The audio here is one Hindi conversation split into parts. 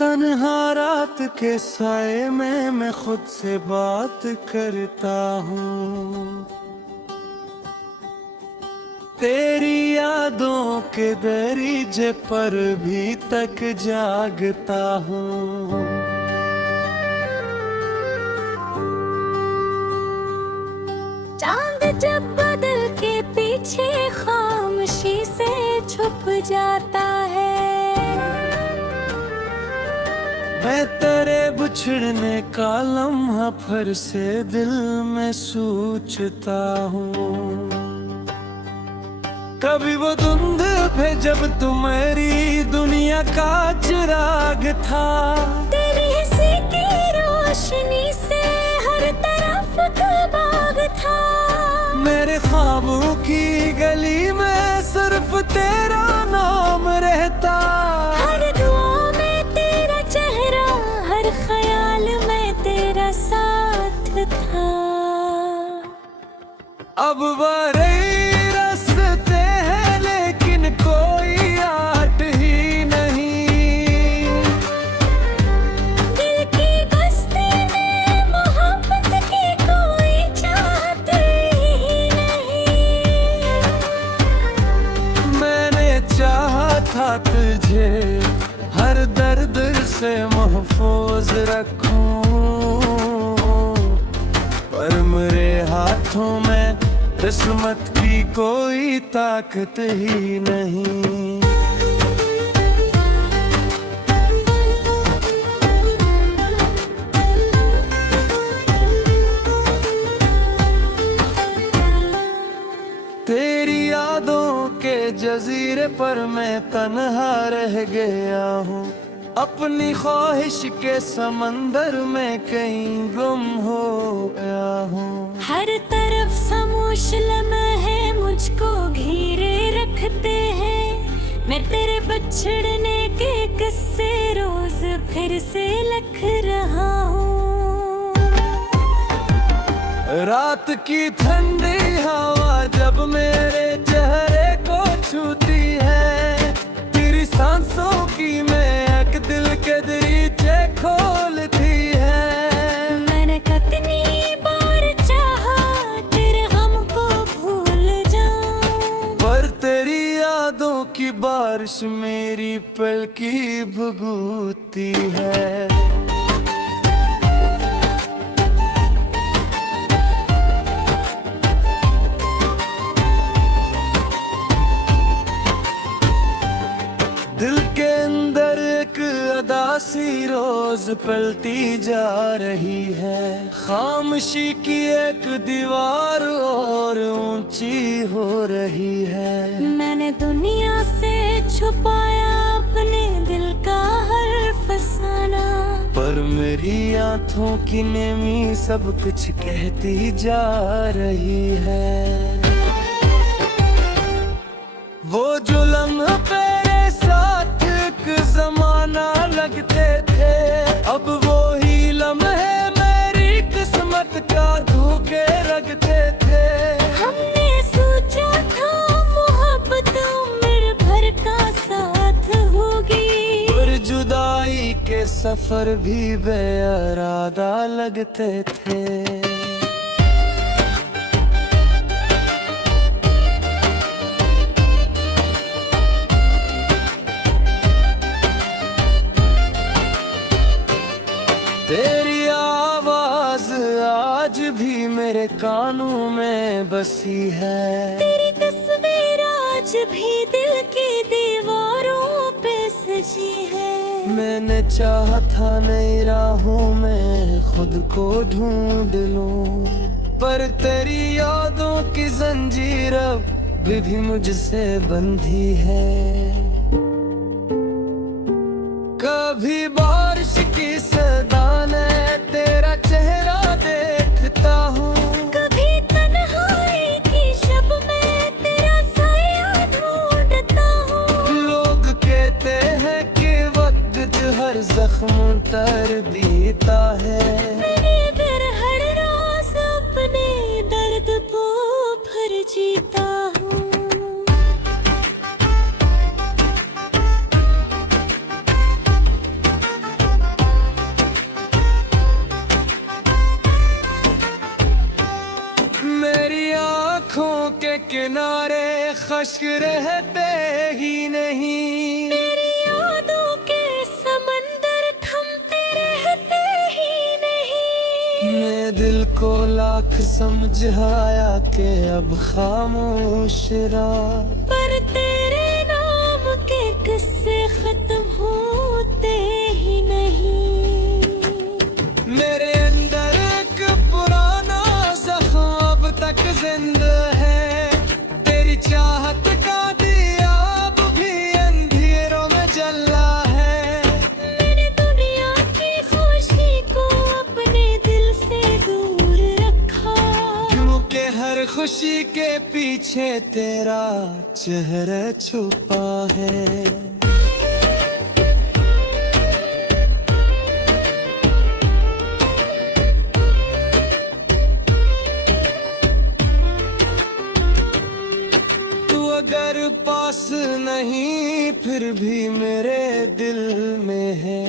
तन्हा रात के साए में मैं खुद से बात करता हूँ। तेरी यादों के दरीजे पर भी तक जागता हूँ। चांद जब बदल के पीछे खामोशी से छुप जाता है, मैं तेरे बिछड़ने का लम्हा फिर से दिल में सोचता हूँ। कभी वो धुंध पे जब तू मेरी दुनिया का चिराग था, तेरी हंसी की रोशनी से हर तरफ तू बाग था। मेरे ख्वाबों की गली में सिर्फ तेरा नाम रहता। हर दुआ में तेरा चेहरा, हर ख्याल में तेरा साथ था। अब बड़े रास्ते हैं लेकिन कोई आट ही नहीं। दिल की बस्ती में मोहब्बत की कोई चाहत ही नहीं। मैंने चाहा था तुझे हर दर्द से महफूज रखूं, पर मेरे हाथों में किस्मत की कोई ताकत ही नहीं। तेरी यादों के जजीरे पर मैं तन्हा रह गया हूँ। अपनी ख्वाहिश के समंदर में कहीं गुम हो गया हूँ। हर तरफ खामोश लम्हे मुझको घेरे रखते हैं। मैं तेरे बिछड़ने के किस्से रोज फिर से लिख रहा हूँ। रात की ठंडी हवा जब मेरे चेहरे को छूती है, तेरी सांसों की महक दिल के दरीचे खोलती है। मैंने कितनी बार चाहा तेरे गम को भूल जाऊं, पर तेरी यादों की बारिश मेरी पल की भुगती है। दिल के अंदर एक अदासी रोज पलती जा रही है। खामोशी की एक दीवार और ऊंची हो रही है। मैंने दुनिया से छुपाया अपने दिल का हर फसाना, पर मेरी आंखों की नेमी सब कुछ कहती जा रही है। वो जो लम्हे साथ एक जमाना लगते थे, अब वो ही लम्हे मेरी किस्मत का धोखे रखते थे। हमने सोचा था मोहब्बत उम्र भर का साथ होगी, पर जुदाई के सफर भी बेइरादा लगते थे। तेरी आवाज आज भी मेरे कानों में बसी है। तेरी तस्वीर आज भी दिल की दीवारों पे सजी है। मैंने चाहा था नई राहों में खुद को ढूंढ लूं, पर तेरी यादों की जंजीर अब भी मुझसे बंधी है। कभी बारिश की सदा ने तेरा चेहरा देखता हूँ, कभी तन्हाई की शब में तेरा साया ढूंढता हूँ। लोग कहते हैं कि वक्त हर जख्म तर देता है। मैंने फिर हर रोज अपने दर्द को भर जीता हूँ। किनारे खश्क रहते ही नहीं। तेरी यादों के समंदर थमते रहते ही नहीं। मैं दिल को लाख समझाया कि अब खामोश रहा, पर तेरे नाम के किस्से खत्म होते ही नहीं। मेरे अंदर एक पुराना जख्म अब तक जिंदा है। तेरी चाहत का दिया अब भी अंधेरों में जला है। मैंने दुनिया की खुशी को अपने दिल से दूर रखा, क्योंकि हर खुशी के पीछे तेरा चेहरा छुपा है। अगर पास नहीं फिर भी मेरे दिल में है।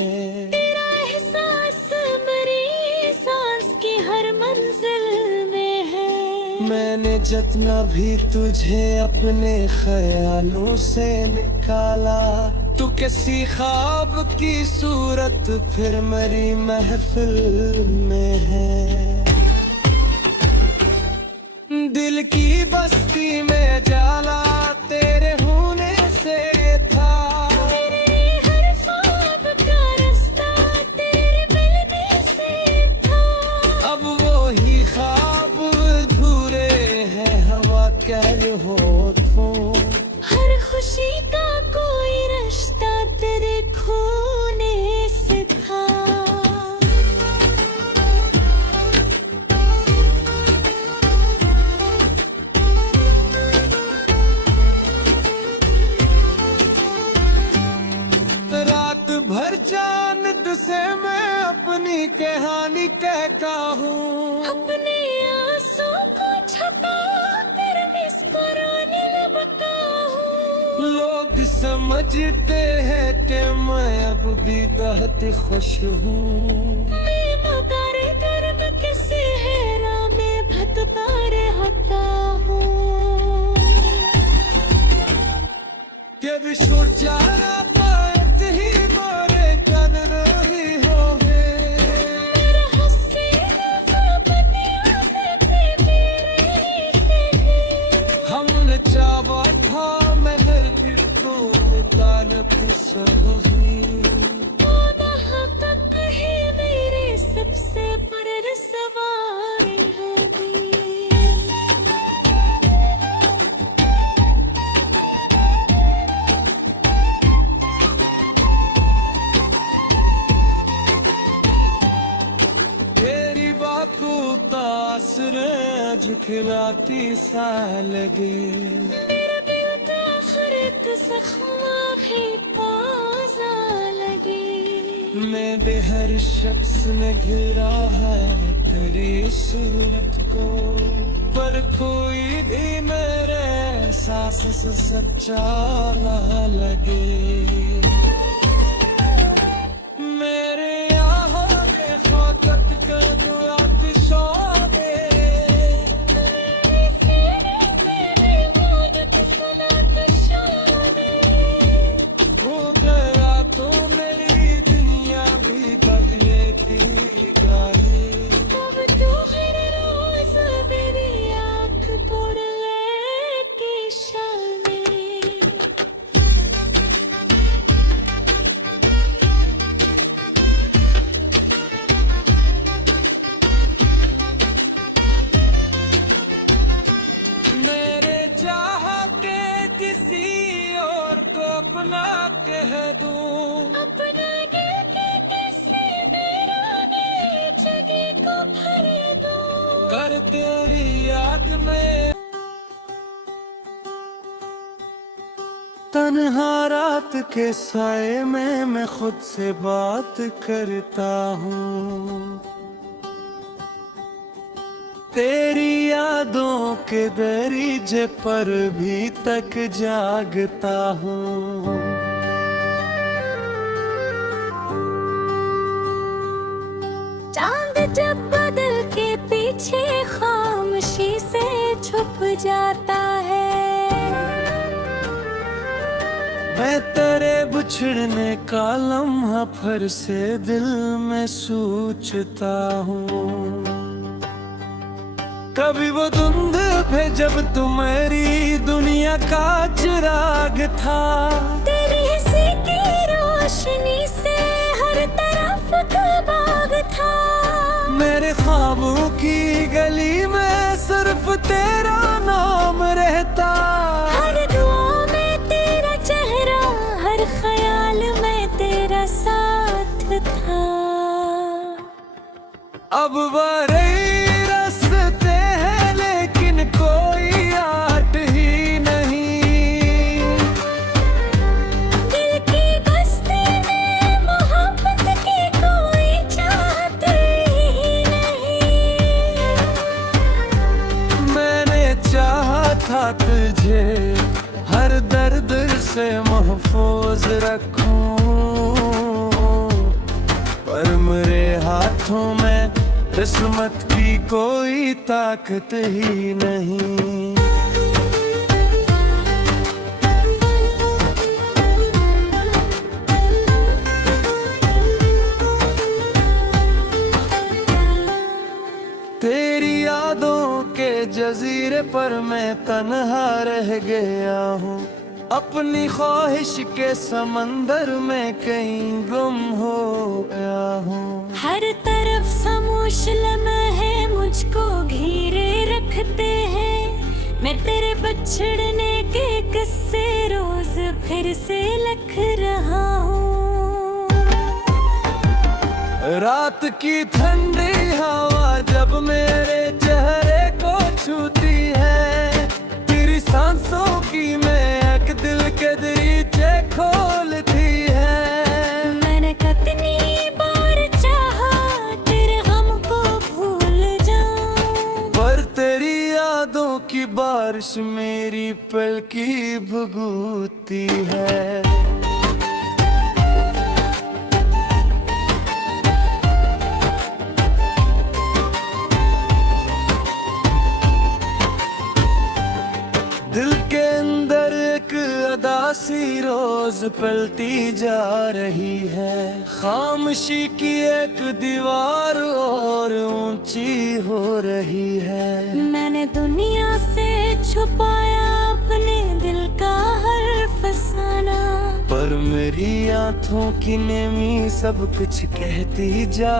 तेरा एहसास मेरी सांस की हर मंजिल में है। मैंने जितना भी तुझे अपने ख्यालों से निकाला, तू किसी ख्वाब की सूरत फिर मेरी महफिल में है। दिल की बस्ती में जाला तेरे होने से था। मेरे हर ख्वाब का रास्ता तेरे मिलने से था। अब वो ही ख्वाब अधूरे हैं, हवा कह हो तुम। हर खुशी का कोई रिश्ता तेरे खोने से था। रात भर चांद से मैं अपनी कहानी कहता हूँ। अपने आंसू को छुपा कर मुस्कुराने लगता हूँ। लोग समझते हैं कि मैं अब भी बहुत खुश हूँ। मैं मगर गर्म के सेहरा में भटकता रहता हूँ। कभी सोचा बात ही मोरे कर रही होगे। मेरा हसीना सपनियाँ देखे मेरे ही थे। हमने चाहा था मैं हर दिल को ताल्लुक सही। वो महबत है मेरे सबसे बड़ा सवार है भी। तेरी बातों तासरे झुकलाती सा लगे। मेरा दिल का खरीद जख्म भी ताज़ा लगे। मेरे हर शख्स ने घिरा है तेरी सूरत को, पर कोई भी मेरे एहसास से सच्चा ना लगे। मेरे यहाँ खाकत कर दो आतिशों ने। मेरे सीने मेरे मौत सलात शाने। हो गया तो मेरी दुनिया भी बदले थी गाली। अब तू हर रोज मेरी आँख पर लेके शाने। मेरे चाह के किसी और को अपना कह दूं। अपना दिल के किस्से मेरा नई जगह को भर दूं। कर तेरी याद में तन्हा रात के साए में मैं खुद से बात करता हूँ। तेरी यादों के दरीजे पर भी तक जागता हूँ। चांद जब बदल के पीछे खामोशी से छुप जाता है। मैं तेरे बिछड़ने का लम्हा फिर से दिल में सोचता हूँ। कभी वो धुंध पे जब तू मेरी दुनिया का चिराग था, तेरी हंसी की रोशनी से हर तरफ बाग था। मेरे ख्वाबों की गली में सिर्फ तेरा नाम रहता। हर दुआ में तेरा चेहरा, हर ख्याल में तेरा साथ था। अब बड़े रास्ते हैं लेकिन कोई आट ही नहीं। दिल की बस्ती में मोहब्बत की कोई चाहत ही नहीं। मैंने चाहा था तुझे हर दर्द से महफूज रखूं, पर मेरे हाथों में किस्मत की कोई ताकत ही नहीं। तेरी यादों के जजीरे पर मैं तन्हा रह गया हूँ। अपनी ख्वाहिश के समंदर में कहीं गुम हो गया हूँ। हर तरफ खामोश लम्हे मुझको घेरे रखते हैं। मैं तेरे बिछड़ने के किस्से रोज फिर से लिख रहा हूँ। रात की ठंडी हवा जब मेरे चेहरे को छूती है, तेरी सांसों की महक दिल के दरीचे खोलती है। मैंने कितनी बार चाहा तेरे गम को भूल जाऊं, पर तेरी यादों की बारिश मेरी पल की भुगती है। दिल के अंदर एक अदासी रोज पलती जा रही है। खामोशी की एक दीवार और ऊंची हो रही है। मैंने दुनिया से छुपाया अपने दिल का हर फसाना, पर मेरी आंखों की नेमी सब कुछ कहती जा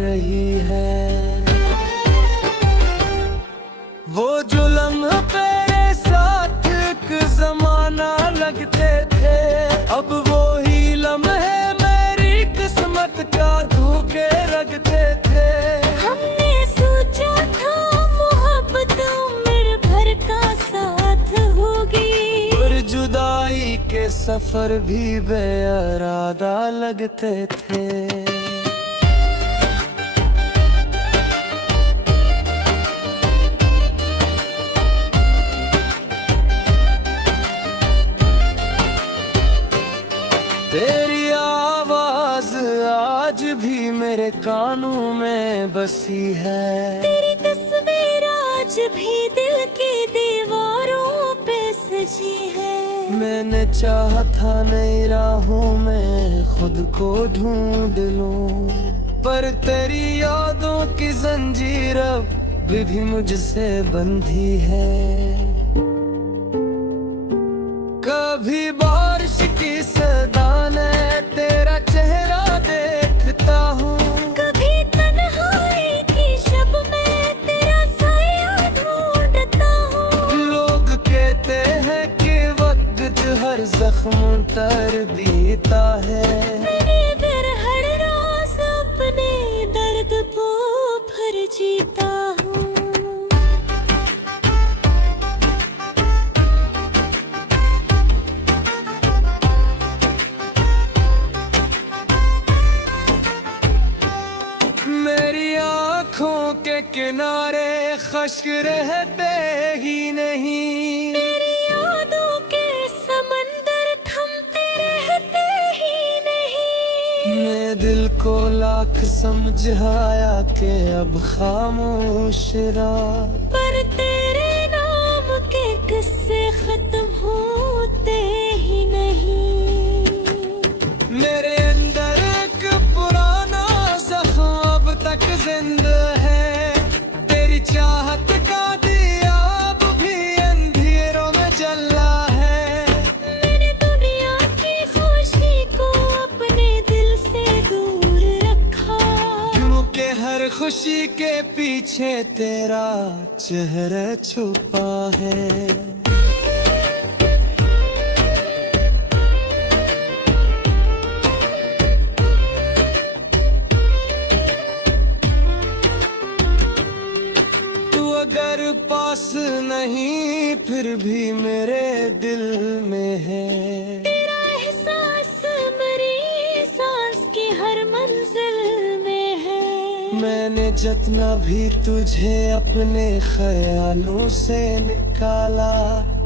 रही है। वो जो लम्हे साथ एक जमाना लगते थे, अब वो ही लम्हे मेरी किस्मत का धोखे रखते थे। हमने सोचा था मोहब्बत उम्र भर का साथ होगी, पर जुदाई के सफर भी बेइरादा लगते थे। तेरी आवाज आज भी मेरे कानों में बसी है। तेरी तस्वीर आज भी दिल की दीवारों पे सजी है। मैंने चाहा था नई राहों में खुद को ढूंढ लूं, पर तेरी यादों की जंजीर अब भी मुझसे बंधी है। कभी बारिश की सदा ने तेरा चेहरा देखता हूँ, कभी तन्हाई की शब में तेरा साया ढूंढता हूँ। लोग कहते हैं कि वक्त हर जख्म तर देता है। मैंने फिर हर रोज अपने दर्द को भर जीता हूँ। मेरी आँखों के किनारे खश्क रहते ही नहीं। मेरी यादों के समंदर थमते रहते ही नहीं। मैं दिल को लाख समझाया कि अब खामोश रहा, पर तेरे नाम के किस्से खत्म होते ही नहीं। खुशी के पीछे तेरा चेहरा छुपा है। तू अगर पास नहीं फिर भी मेरे दिल में है। तेरा एहसास मेरी सांस की हर मंजिल में है। मैंने जितना भी तुझे अपने ख्यालों से निकाला,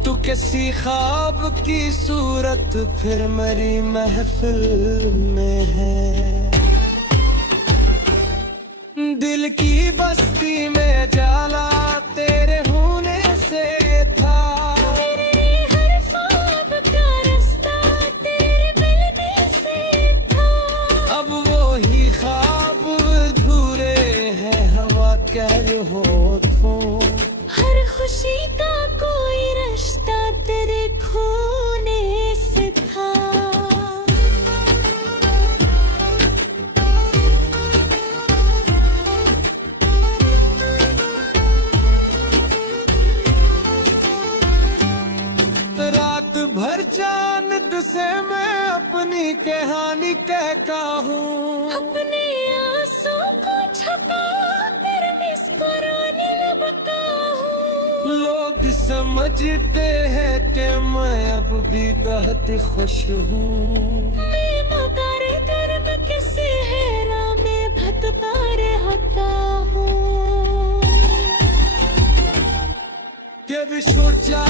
तू किसी ख्वाब की सूरत फिर मेरी महफिल में है। दिल की बस्ती में जाला तेरे होने से था। मेरे हर ख्वाब का रास्ता तेरे मिलने से था। अब वो ही ख्वाब अधूरे हैं, हवा कह हो तू। हर खुशी का कोई रिश्ता तेरे खोने से था। रात भर चांद से मैं अपनी कहानी कहता हूँ। अपने आंसू को छुपा कर मुस्कुराने लगता हूँ। लोग समझते हैं कि मैं अब भी बहुत खुश हूँ। मैं मगर दर्द के सेहरा में भटका रहता हूँ। कि भी सोचा